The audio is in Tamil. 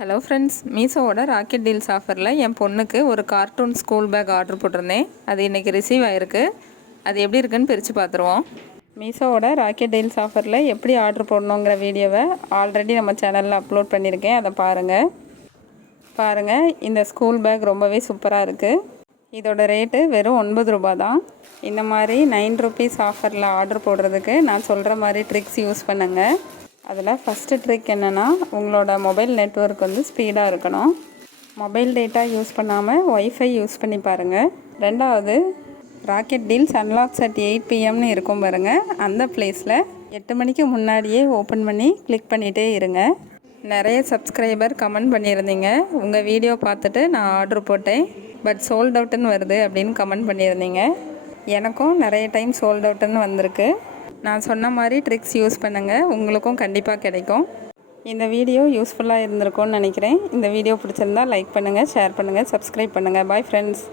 ஹலோ ஃப்ரெண்ட்ஸ் மீஷோவோட ராக்கெட் டீல்ஸ் ஆஃபரில் என் பொண்ணுக்கு ஒரு கார்ட்டூன் ஸ்கூல் பேக் ஆர்டர் போட்டிருந்தேன். அது இன்றைக்கி ரிசீவ் ஆகிருக்கு அது எப்படி இருக்குன்னு பிரித்து பார்த்துருவோம். மீஷோவோட ராக்கெட் டீல்ஸ் ஆஃபரில் எப்படி ஆர்டர் போடணுங்கிற வீடியோவை ஆல்ரெடி நம்ம சேனலில் அப்லோட் பண்ணியிருக்கேன். அதை பாருங்கள் பாருங்கள் இந்த ஸ்கூல் பேக் ரொம்பவே சூப்பராக இருக்குது இதோட ரேட்டு வெறும் ஒன்பது ரூபா தான். இந்த மாதிரி நைன் ருபீஸ் ஆஃபரில் ஆர்டர் போடுறதுக்கு நான் சொல்கிற மாதிரி ட்ரிக்ஸ் யூஸ் பண்ணுங்கள் அதில் ஃபஸ்ட்டு ட்ரிக் என்னென்னா உங்களோட மொபைல் நெட்ஒர்க் வந்து ஸ்பீடாக இருக்கணும். மொபைல் டேட்டா யூஸ் பண்ணாமல் ஒய்ஃபை யூஸ் பண்ணி பாருங்கள் ரெண்டாவது rocket deals unlocks at eight பிஎம்னு இருக்கும் பாருங்கள் அந்த பிளேஸில் எட்டு மணிக்கு முன்னாடியே ஓப்பன் பண்ணி கிளிக் பண்ணிகிட்டே இருங்க. நிறைய சப்ஸ்கிரைபர் கமெண்ட் பண்ணியிருந்தீங்க. உங்கள் வீடியோ பார்த்துட்டு நான் ஆர்டர் போட்டேன். பட் சோல்ட் அவுட்டுன்னு வருது அப்படின்னு கமெண்ட் பண்ணியிருந்தீங்க. எனக்கும் நிறைய டைம் சோல்ட் அவுட்டுன்னு வந்திருக்கு. நான் சொன்ன மாதிரி ட்ரிக்ஸ் யூஸ் பண்ணுங்கள் உங்களுக்கும் கண்டிப்பாக கிடைக்கும். இந்த வீடியோ யூஸ்ஃபுல்லாக இருந்திருக்கும்னு நினைக்கிறேன். இந்த வீடியோ பிடிச்சிருந்தா லைக் பண்ணுங்கள் ஷேர் பண்ணுங்கள் சப்ஸ்கிரைப் பண்ணுங்கள் பாய் ஃப்ரெண்ட்ஸ்